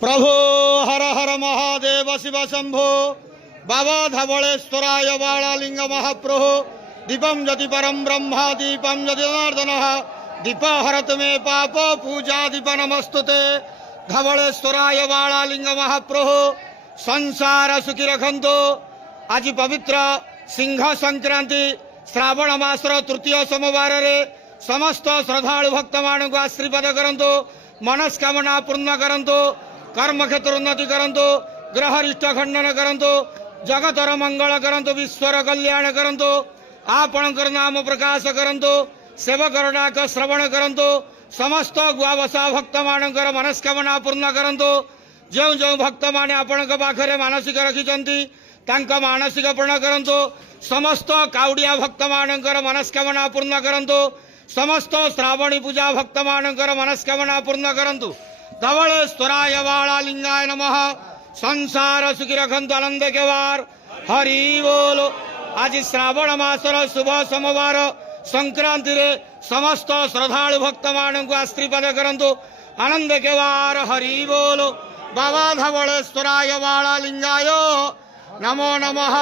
प्रभो हर हर महादेव शिव शंभो बाबा धवलेश्वराय बालालिंग महाप्रभो दीपम यदि परम ब्रह्मा दीपम यदि जनार्दन दीप हरत मे पाप पूजा दीप नमस्तुते धवलेश्वराय बालालिंग महाप्रभो संसार सुखी रखंतो। आज पवित्र सिंह संक्रांति श्रावण मासर तृतीय सोमवार रे समस्त श्रद्धालु भक्त मान को आशीर्वाद करंतो, मनस्कामना पूर्ण करंतो, कर्म क्षेत्र उन्नति करंतो, ग्रहरिष्ट खंडन करंतो, जगतर मंगल करंतो, विश्वर कल्याण करंतो, आपणकर नाम प्रकाश करंतो, सेवकर डाक श्रवण करंतो, समस्त गुआवसा भक्त मानकर मनस्कामना पूर्ण करंतो। जो जो भक्त माने आपणक पाखरे मानसिक रखिचंती तांका मानसिक पूर्ण करंतो। समस्त काउडिया भक्त मानकर मनस्कामना पूर्ण करंतो। समस्त श्रावणी पूजा भक्त मानकर मनस्कामना पूर्ण करंतु। धवलेश्वराय बालालिंगाय नमः। संसार सुखी रखंतु, आनंद के वार हरि बोलो। आज श्रावण मासर शुभ सोमवार संक्रांति रे समस्त श्रद्धालु भक्त मान को आशीर्वाद करंतु, आनंद के वार हरि बोलो। बाबा धवलेश्वराय बालालिंगाय नमो नमः।